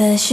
คือเ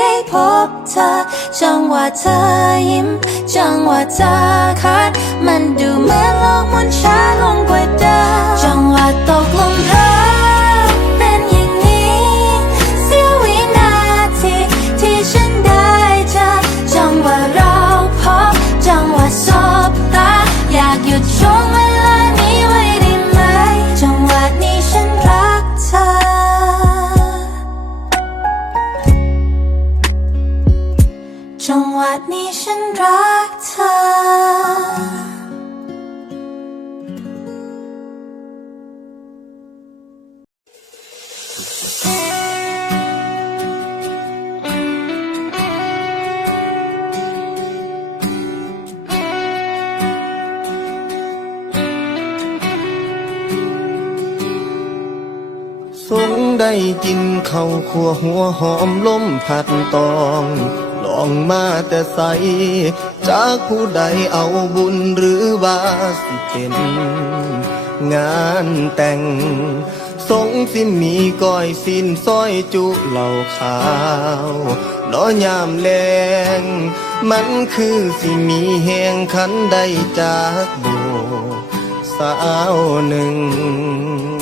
ได้พบเธอ จังหวะเธอยิ้ม จังหวะเธอคัด มันดูเหมือนโลกหมุนช้าลงกว่าเดิมจังหวะตกลมรัก สงได้กินข้าวขัวหัวหอมล้มผัดตอง ลองมาแต่ใส จากผู้ใดเอาบุญหรือวาสิเป็นงานแต่ง สงสิมีก้อยสินซอยจุเหล่าขาวน้อยามแลงมันคือสิมีแหงคันได้จากโบสาวหนึ่ง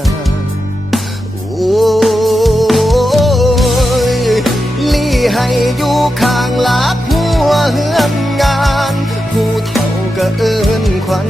ยลี่ให้อยู่ข้างหลักหัวเฮือนงาน ผู้เฒ่าก็เอินขวัญ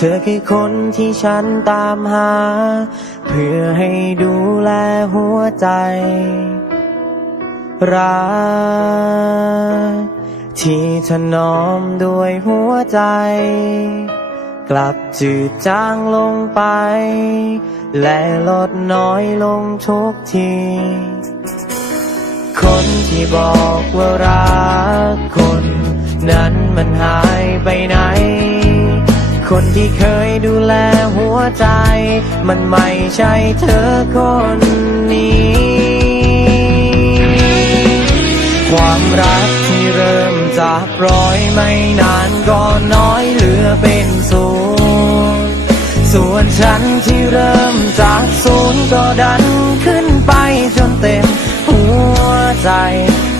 เธอคือคนที่ฉันตามหา เพื่อให้ดูแลหัวใจ รักที่ถนอมด้วยหัวใจ กลับจืดจางลงไป และลดน้อยลงทุกที คนที่บอกว่ารักคน นั้นมันหายไปไหน คนที่เคยดูแลหัวใจ มันไม่ใช่เธอคนนี้ ความรักที่เริ่มจากร้อยไม่นานก็น้อยเหลือเป็นศูนย์ส่วนฉันที่เริ่มจากศูนย์ก็ดันขึ้นไปจนเต็มหัวใจ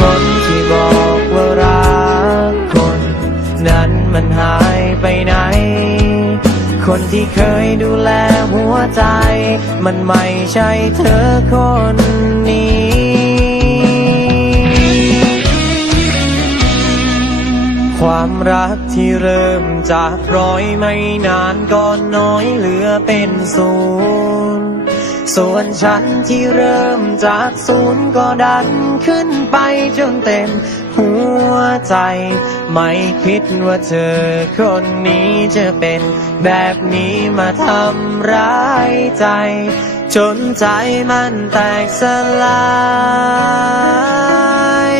คนที่บอกว่ารักคน นั้นมันหายไปไหน คนที่เคยดูแลหัวใจ มันไม่ใช่เธอคนนี้ความรักที่เริ่มจากร้อยไม่นานก็น้อยเหลือเป็นศูนย์ ส่วนฉันที่เริ่มจากศูนย์ก็ดันขึ้นไปจนเต็ม หัวใจ ไม่คิดว่าเธอคนนี้จะเป็นแบบนี้มาทำร้ายใจ จนใจมันแตกสลาย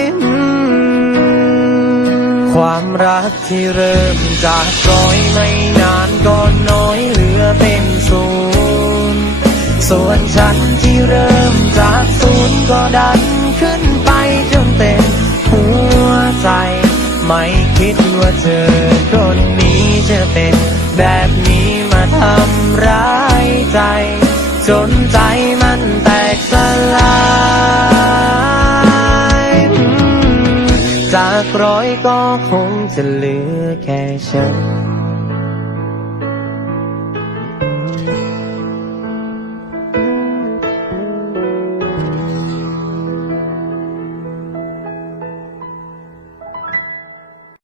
ความรักที่เริ่มจากร้อยไม่นานก็น้อยเหลือเป็นศูนย์ ส่วนฉันที่เริ่มจากศูนย์ก็ได้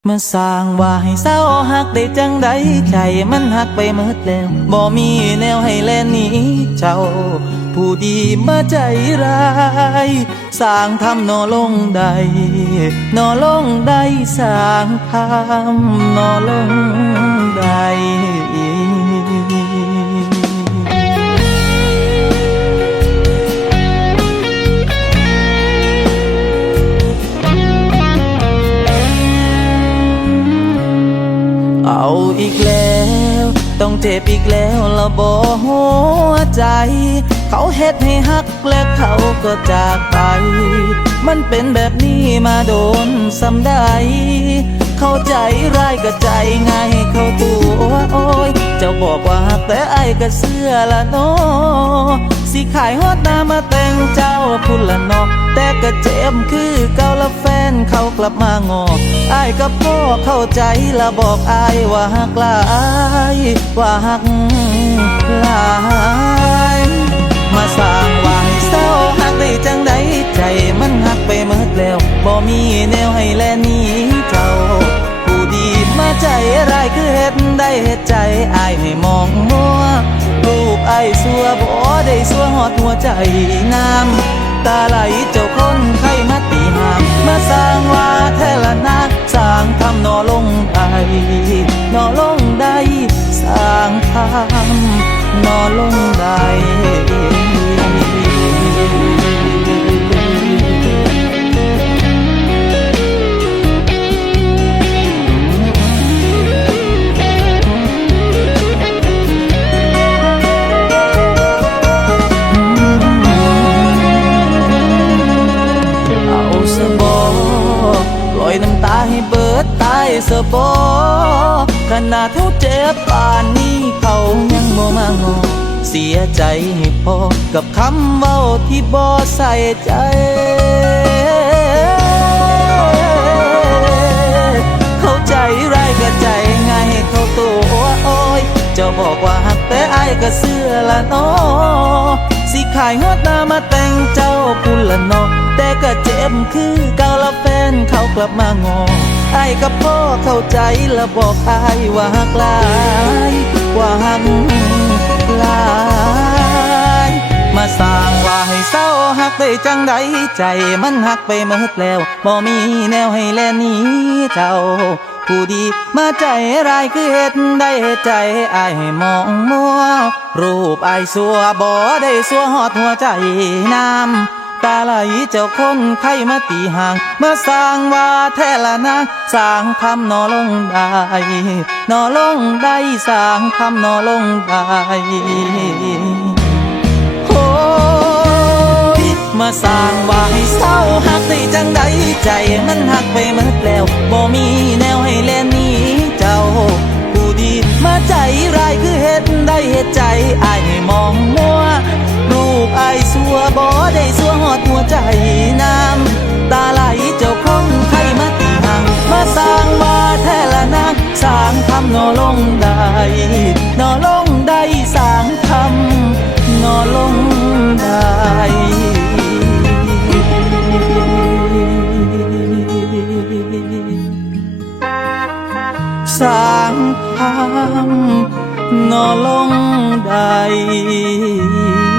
มาสร้างว่าให้เศร้าหักได้จังใดใจมันหักไปหมดแล้วบ่มีแนวให้แลนหนีเจ้า ผู้ดีมาใจร้ายสร้างทำนอลงใดนอลงใดสร้างทำนอลงใด เจ็บอีกแล้วละบอหัวใจ เขาเฮ็ดให้ฮักและเขาก็จากไป มันเป็นแบบนี้มาโดนซ้ำได้ เข้าใจร้ายก็ใจง่ายเข้าตัวโอ้ยเจ้าบอกว่าฮักแต่ไอ้ก็เสื้อละเนาะสิขายฮอดน้ามาแต่งเจ้าพุ่นละเนาะแต่ก็เจ็บคือเก่าละแฟนเขากลับมางอไอ้กับพ่อเข้าใจละบอกไอายว่าฮักลายว่าฮักลายมาสร้างว่าให้เศร้าหักได้จังใดใจมันหักไปหมดแล้วบ่มีแนวให้แลนี้ มาใจร้ายคือเฮ็ดได้เฮ็ดใจอายให้มองมัวรูปไอสัวบ่ได้สัวหอดหัวใจน้ำตาไหลเจ้าคนใครมาตีหามมาสร้างว่าแทละนาสร้างทำนอลงได้นอลงได้สร้างทำนอลงได้ ใจให้พอกับคำเว้าที่บ่ใส่ใจ เข้าใจไรก็ใจง่ายเข้าตัวโอ้ยเจ้าบอกว่าหักแต่อายก็เสื้อละนาะสิขายงดหน้ามาแต่งเจ้าพุ่นละนาะแต่ก็เจ็บคือเก่าละแฟนเขากลับมางอไอ้กับพ่อเข้าใจและบอกอายว่าหักลายว่าหัก หลาย มาสร้างว่าให้เศร้าหักได้จังใดใจมันหักไปหมดแล้วบ่มีแนวให้แลนี้เจ้า ผู้ดีมาใจร้ายคือเห็ดได้ใจอายมองมัว รูปอายสัวบ่ได้สัวหอดหัวใจน้ำ ตาไหลเจ้าคนไข้มาตีห่าง มาสร้างว่าแท้ละนะสร้างทำนอลงได้นอลงได้สร้างทำนอลงได้โอ้ยมาสร้างว่าให้เศร้าหักได้จังใดใจมันหักไปหมดแล้วบ่มีแนวให้แลหนี้เจ้าผู้ดีมาใจร้ายคือเฮ็ดได้เฮ็ดใจอายให้มองมัวรูปอายสัวบ่ได้ส ใจน้ำตาไหลเจ้าคงใครมาตีห่างมาสร้างว่าแท้ละนางสร้างทำนอลงได้นอลงได้สร้างทำนอลงได้สร้างทำนอลงได้